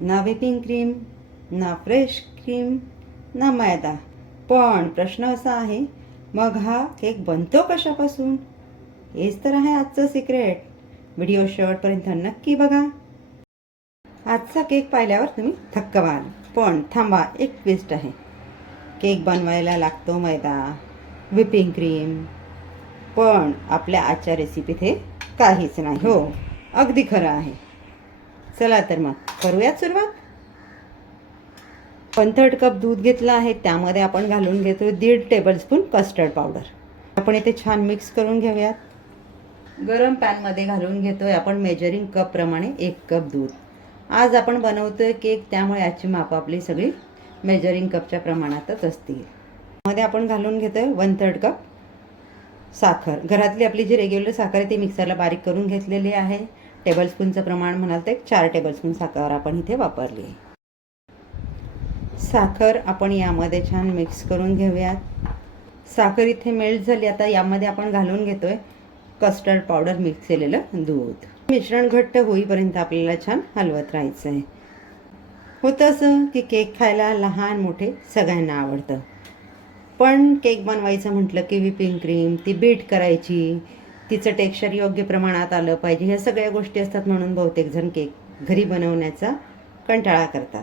ना whipping cream, ना fresh cream, ना मैदा. पण प्रश्न असा आहे, मग हा केक बनतो कशापासून? हेच तर आहे आजचं सिक्रेट. व्हिडिओ शेवटपर्यंत नक्की बघा. आजचा केक पाहिल्यावर तुम्ही थक्क व्हाल. पण थांबा, एक ट्विस्ट आहे. केक बनवायला लागतो मैदा, व्हिपिंग क्रीम, पण आपल्या आजच्या रेसिपीत हे काहीच नाही. हो, अगदी खरं आहे. चला तर मग करूयात सुरुवात. 1/3 कप दूध घेतलं आहे. त्यामध्ये आपण घालून घेतो 1.5 टेबलस्पून कस्टर्ड पावडर. आपण इथे छान मिक्स करून घेऊयात. गरम पॅनमध्ये घालून घेतोय आपण मेजरिंग कप प्रमाणे 1 कप दूध. आज आपण बनवतोय केक, त्यामुळे आजची माप आपली सगळी मेजरिंग कपच्या प्रमाणातच असतील. मध्ये आपण घालून घेतोय 1/3 कप साखर. घरातली आपली जी रेग्युलर साखर आहे ती मिक्सरला बारीक करून घेतलेली आहे. टेबलस्पूनचं प्रमाण म्हणाल तर 4 टेबलस्पून साखर आपण इथे वापरली आहे. साखर आपण यामध्ये छान मिक्स करून घेऊयात. साखर इथे मेल्ट झाली. आता यामध्ये आपण घालून घेतोय कस्टर्ड पावडर मिक्स केलेलं दूध. मिश्रण घट्ट होईपर्यंत आपल्याला छान हलवत राहायचं आहे. होतं असं की केक खायला लहान मोठे सगळ्यांना आवडतं, पण केक बनवायचं म्हटलं की व्हिपिंग क्रीम ती बीट करायची, तिचं टेक्स्चर योग्य प्रमाणात आलं पाहिजे, ह्या सगळ्या गोष्टी असतात. म्हणून बहुतेक जण केक घरी बनवण्याचा कंटाळा करतात.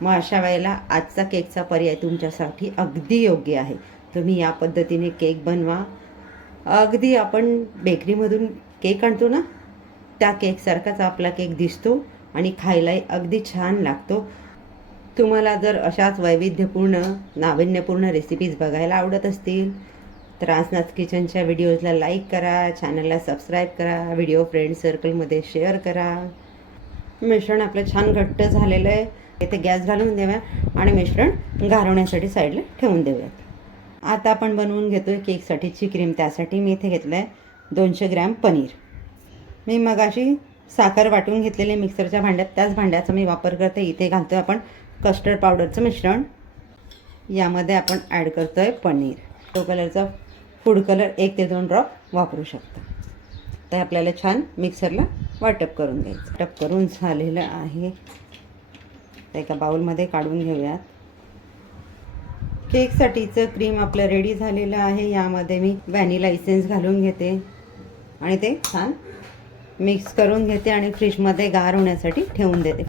मग अशा वेळेला आजचा केकचा पर्याय तुमच्यासाठी अगदी योग्य आहे. तुम्ही या पद्धतीने केक बनवा. अगदी आपण बेकरीमधून केक आणतो ना, त्या केकसारखाच आपला केक दिसतो आणि खायलाही अगदी छान लागतो. तुम्हाला जर अशाच वैविध्यपूर्ण नाविन्यपूर्ण रेसिपीज बघायला आवडत असतील तर आसनाथ किचनच्या व्हिडिओजला लाईक करा, चॅनलला सबस्क्राईब करा, व्हिडिओ फ्रेंड सर्कलमध्ये शेअर करा. मिश्रण आपलं छान घट्ट झालेलं आहे. इथे गॅस घालून देऊया आणि मिश्रण गारवण्यासाठी साईडला ठेवून देऊयात. आता आपण बनवून घेतोय केकसाठीची क्रीम. त्यासाठी मी इथे घेतलं आहे 200 ग्रॅम पनीर. मी मगाशी साखर वाटून घेतलेले मिक्सरच्या भांड्यात, त्याच भांड्याचा मी वापर करते. इथे घालतोय आपण कस्टर्ड पावडरचं मिश्रण. यामध्ये आपण ॲड करतोय पनीर. तो कलरचा फूड कलर 1 ते 2 ड्रॉप वापरू शकता. तर आपल्याला छान मिक्सरला वाटप करून घ्यायचं. वाटप करून झालेलं आहे. तर एका बाउलमध्ये काढून घेऊयात. केकसाठीचं क्रीम आपलं रेडी झालेलं आहे. यामध्ये मी व्हॅनिला इसेन्स घालून घेते आणि ते छान मिक्स करून घेते आणि फ्रीजमध्ये गार होण्यासाठी ठेवून देते.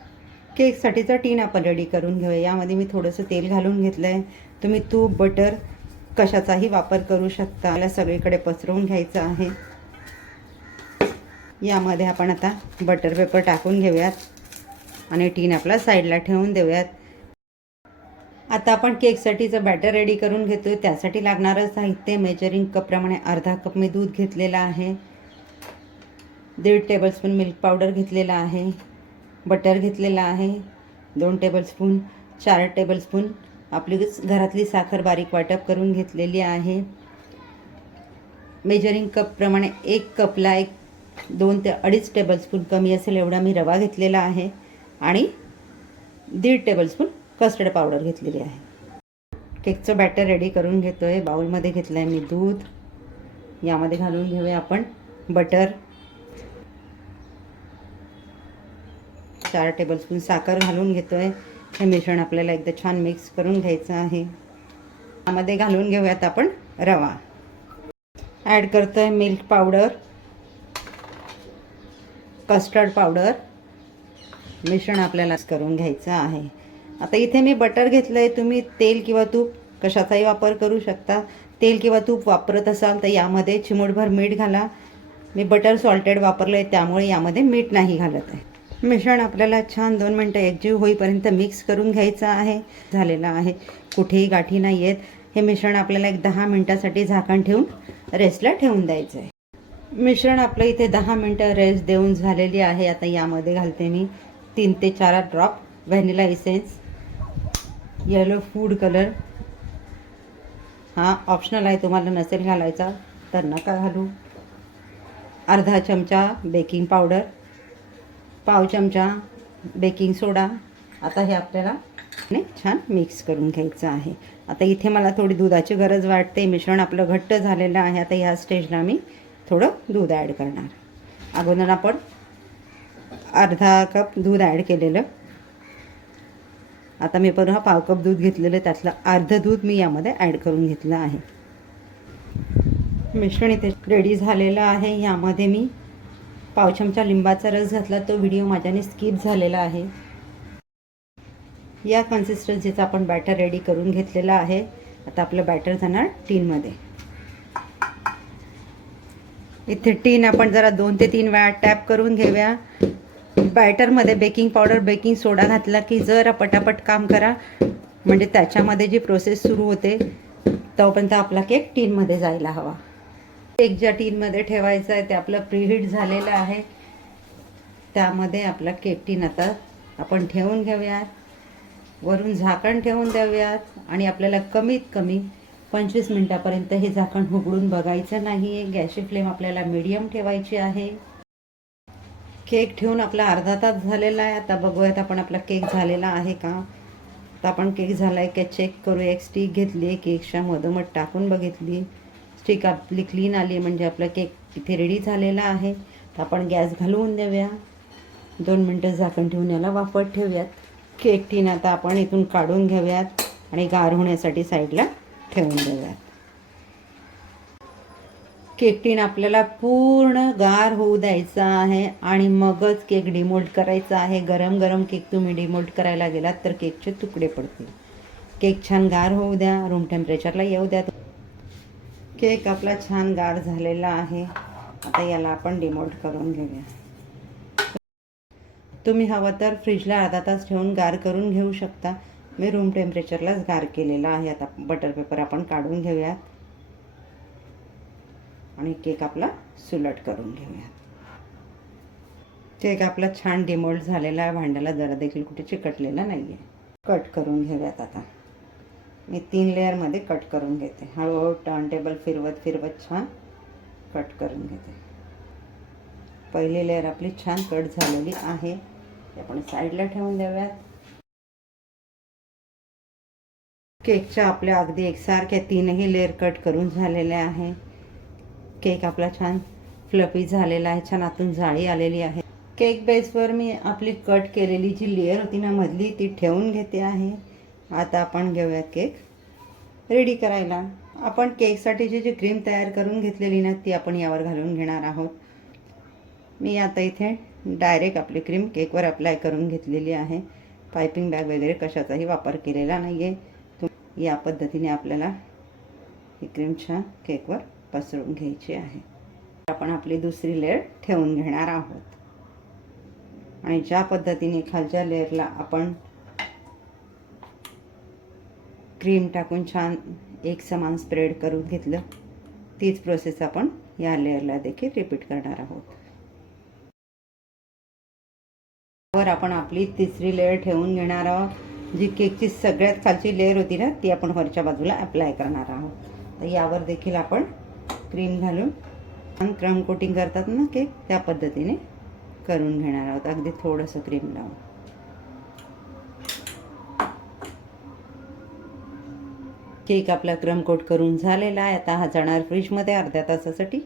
केकसाठीचा टीन आपण रेडी करून घेऊया. यामध्ये मी थोडंसं तेल घालून घेतलं आहे. तुम्ही तूप, बटर कशाचाही वापर करू शकता. मला सगळीकडे पसरवून घ्यायचं आहे. यामध्ये आपण आता बटर पेपर टाकून घेऊयात आणि टीन आपला साईडला ठेवून देऊयात. आता आपण केकसाठीचं बॅटर रेडी करून घेतो आहे. त्यासाठी लागणारं साहित्य मेजरिंग कपप्रमाणे अर्धा कप मी दूध घेतलेला आहे, 1.5 टेबलस्पून मिल्क पावडर घेतलेला आहे, बटर घेतलेला आहे 2 टेबलस्पून, 4 टेबलस्पून आपली घरातली साखर बारीक वाटप करून घेतलेली आहे. मेजरिंग कपप्रमाणे 1 कपला 2 ते 2.5 टेबलस्पून कमी असेल एवढा मी रवा घेतलेला आहे आणि 1.5 टेबलस्पून कस्टर्ड पावडर घेतलेली आहे. केकचं बॅटर रेडी करून घेतो आहे. बाउलमध्ये घेतलं आहे मी दूध. यामध्ये घालून घेऊया आपण बटर, 4 टेबलस्पून साखर घालून घेतो आहे. हे मिश्रण आपल्याला एकदा छान मिक्स करून घ्यायचं आहे. यामध्ये घालून घेऊयात आपण रवा. ॲड करतो आहे मिल्क पावडर, कस्टर्ड पावडर. मिश्रण आपल्याला करून घ्यायचं आहे. आता इथे मी बटर घेतलं आहे. तुम्ही तेल किंवा तूप कशाचाही वापर करू शकता. तेल किंवा तूप वापरत असाल तर यामध्ये चिमूटभर मीठ घाला. मी बटर सॉल्टेड वापरलं आहे त्यामुळे यामध्ये मीठ नाही घालत आहे. मिश्रण आपल्याला छान 2 मिनटं एकजीव होईपर्यंत मिक्स करून घ्यायचं आहे. झालेलं आहे, कुठेही गाठी नाही आहेत. हे मिश्रण आपल्याला 10 मिनटासाठी झाकण ठेवून रेस्टला ठेवून द्यायचं आहे. मिश्रण आपलं इथे 10 मिनटं रेस्ट देऊन झालेली आहे. आता यामध्ये घालते मी 3 ते 4 drop vanilla essence. Yellow food colour हा ऑप्शनल आहे, तुम्हाला नसेल घालायचा तर नका घालू. अर्धा चमचा बेकिंग पावडर, पाव चमचा बेकिंग सोडा. आता हे आपल्याला छान मिक्स करून घ्यायचं आहे. आता इथे मला थोडी दुधाची गरज वाटते. मिश्रण आपलं घट्ट झालेलं आहे. आता ह्या स्टेजला मी थोडं दूध ॲड करणार. अगोदर आपण अर्धा कप दूध ॲड केलेलं आता मी पुन्हा पाव कप दूध घेतलेलं, त्यातलं अर्धं दूध मी यामध्ये ॲड करून घेतलं आहे. मिश्रण इथे रेडी झालेलं आहे. यामध्ये मी पाव चमचा लिंबाचा रस घातला, तो व्हिडिओ माझ्याने स्किप झालेला आहे. या कन्सिस्टन्सीचा आपण बॅटर रेडी करून घेतलेला आहे. आता आपलं बॅटर जाणार टीनमध्ये. इथे टीन आपण जरा 2 ते 3 वेळा टॅप करून घेऊया. बॅटरमध्ये बेकिंग पावडर, बेकिंग सोडा घातला की जरा पटापट काम करा, म्हणजे त्याच्यामध्ये जी प्रोसेस सुरू होते तोपर्यंत आपला केक टीनमध्ये जायला हवा. केक ज्या टीनमध्ये ठेवायचं आहे ते आपलं प्रीहीट झालेलं आहे. त्यामध्ये आपला केक टीन आता आपण ठेवून घेऊयात. वरून झाकण ठेवून देऊयात आणि आपल्याला कमीत कमी 25 मिनिटापर्यंत हे झाकण उघडून बघायचं नाही आहे. गॅसची फ्लेम आपल्याला मीडियम ठेवायची आहे. केक ठेवून आपला अर्धा तास झालेला आहे. आता बघूयात आपण आपला केक झालेला आहे का. आता आपण केक झाला आहे का चेक करूया. एक स्टिक घेतली आहे, केकच्या मधोमध टाकून बघितली, स्टिक आपली क्लीन आली, म्हणजे आपला केक इथे रेडी झालेला आहे. तर आपण गॅस घालवून देऊया. 2 मिनटं झाकण ठेवून याला वाफत ठेवूयात. केक टीन आता आपण इथून काढून घेऊयात आणि गार होण्यासाठी साईडला ठेवून देऊयात. केक टीन आपल्याला पूर्ण गार होऊ द्यायचा आहे आणि मगच केक डिमोल्ड करायचा आहे. गरम गरम केक तुम्ही डिमोल्ड करायला गेलात तर केकचे तुकडे पडतील. केक छान गार होऊ द्या, रूम टेम्परेचरला येऊ द्या. केक आपला छान गार झालेला आहे. आता याला आपण डिमोल्ड करून घेऊया. तुम्ही हवं तर फ्रीजला अर्धा तास ठेवून गार करून घेऊ शकता. मी रूम टेम्परेचरलाच गार केलेला आहे. आता बटर पेपर आपण काढून घेऊयात आणि केक आपला सुलट करून घेऊयात. केक आपला छान डिमोल्ड झालेला आहे. भांड्याला जरा देखील कुठे चिकटलेला नाही आहे. कट करून घेऊयात. आता मी 3 लेअरमध्ये कट करून घेते. हळूहळू टर्न टेबल फिरवत फिरवत छान कट करून घेते. पहिली लेअर आपली छान कट झालेली आहे. आपण साईडला ठेवून देऊयात. केकच्या आपल्या अगदी एकसारख्या 3ही लेअर कट करून झालेल्या आहे. केक आपला छान फ्लफी झालेला आहे. छान आतून जाळी आलेली आहे. केक बेसवर मी आपली कट केलेली जी लेअर होती ना मधली, ती ठेवून घेते आहे. आता आपण घेऊया केक रेडी करायला. आपण केकसाठीची जी क्रीम तयार करून घेतलेली ना ती आपण यावर घालून घेणार आहोत. मी आता इथे डायरेक्ट आपली क्रीम केकवर अप्लाय करून घेतलेली आहे. पायपिंग बॅग वगैरे कशाचाही वापर केलेला नाही आहे. या पद्धतीने आपल्याला ही क्रीम छान केकवर पसरून घ्यायची आहे. आपण आपली दुसरी लेअर ठेवून घेणार आहोत आणि ज्या पद्धतीने खालच्या लेअरला आपण क्रीम टाकून छान एक समान स्प्रेड करून घेतलं, तीच प्रोसेस आपण या लेअरला देखील रिपीट करणार आहोत. वर आपण आपली तिसरी लेअर ठेवून घेणार आहोत. जी केकची सगळ्यात खालची लेअर होती ना ती आपण वरच्या बाजूला अप्लाय करणार आहोत. तर यावर देखील आपण क्रीम घालून छान क्रम कोटिंग करतात ना केक, त्या पद्धतीने करून घेणार आहोत. अगदी थोडंसं क्रीम लावून. केक आपला क्रम कोट करून झालेला आहे. आता हा जाणार फ्रीजमध्ये अर्ध्या तासासाठी.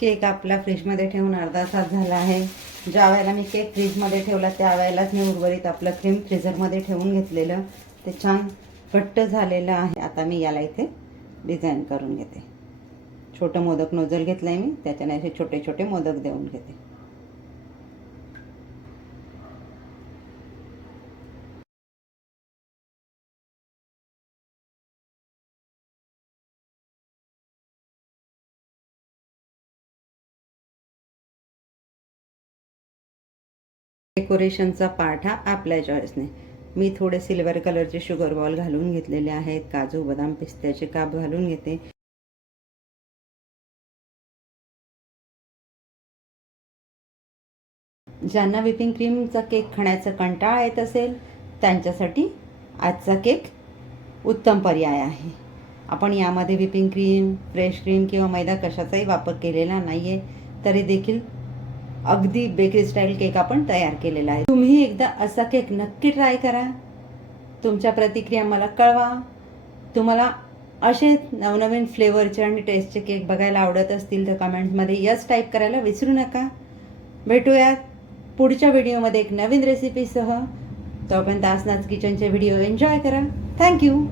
केक आपला फ्रीजमध्ये ठेवून अर्धा तास झाला आहे. ज्या वेळेला मी केक फ्रीजमध्ये ठेवला त्या वेळेलाच मी उर्वरित आपलं क्रीम फ्रीझरमध्ये ठेवून घेतलेलं, ते छान घट्ट झालेलं आहे. आता मी याला इथे डिझाईन करून घेते. छोटं मोदक नोझल घेतलं आहे मी, त्याच्याने असे छोटे छोटे मोदक देऊन घेते. डेकोरेशनचा पार्ट हा आपल्या चॉईसने. मी थोडे सिल्वर कलरचे शुगर बॉल घालून घेतलेले आहेत. काजू बदाम पिस्त्याचे काप घालून घेते. ज्यांना व्हिपिंग क्रीमचा केक खाण्याचा कंटाळा येत असेल त्यांच्यासाठी आजचा केक उत्तम पर्याय आहे. आपण यामध्ये व्हिपिंग क्रीम, फ्रेश क्रीम किंवा मैदा कशाचाही वापर केलेला नाही आहे, तरी देखील अगदी बेकरी स्टाईल केक आपण तयार केलेला आहे. तुम्ही एकदा असा केक नक्की ट्राय करा. तुमच्या प्रतिक्रिया मला कळवा. तुम्हाला असे नवनवीन फ्लेवरचे आणि टेस्टचे केक बघायला आवडत असतील तर कमेंट्समध्ये यस टाईप करायला विसरू नका. भेटूयात पुढच्या व्हिडिओमध्ये एक नवीन रेसिपीसह. तोपर्यंत आसनाच किचनचे व्हिडिओ एन्जॉय करा. थँक्यू.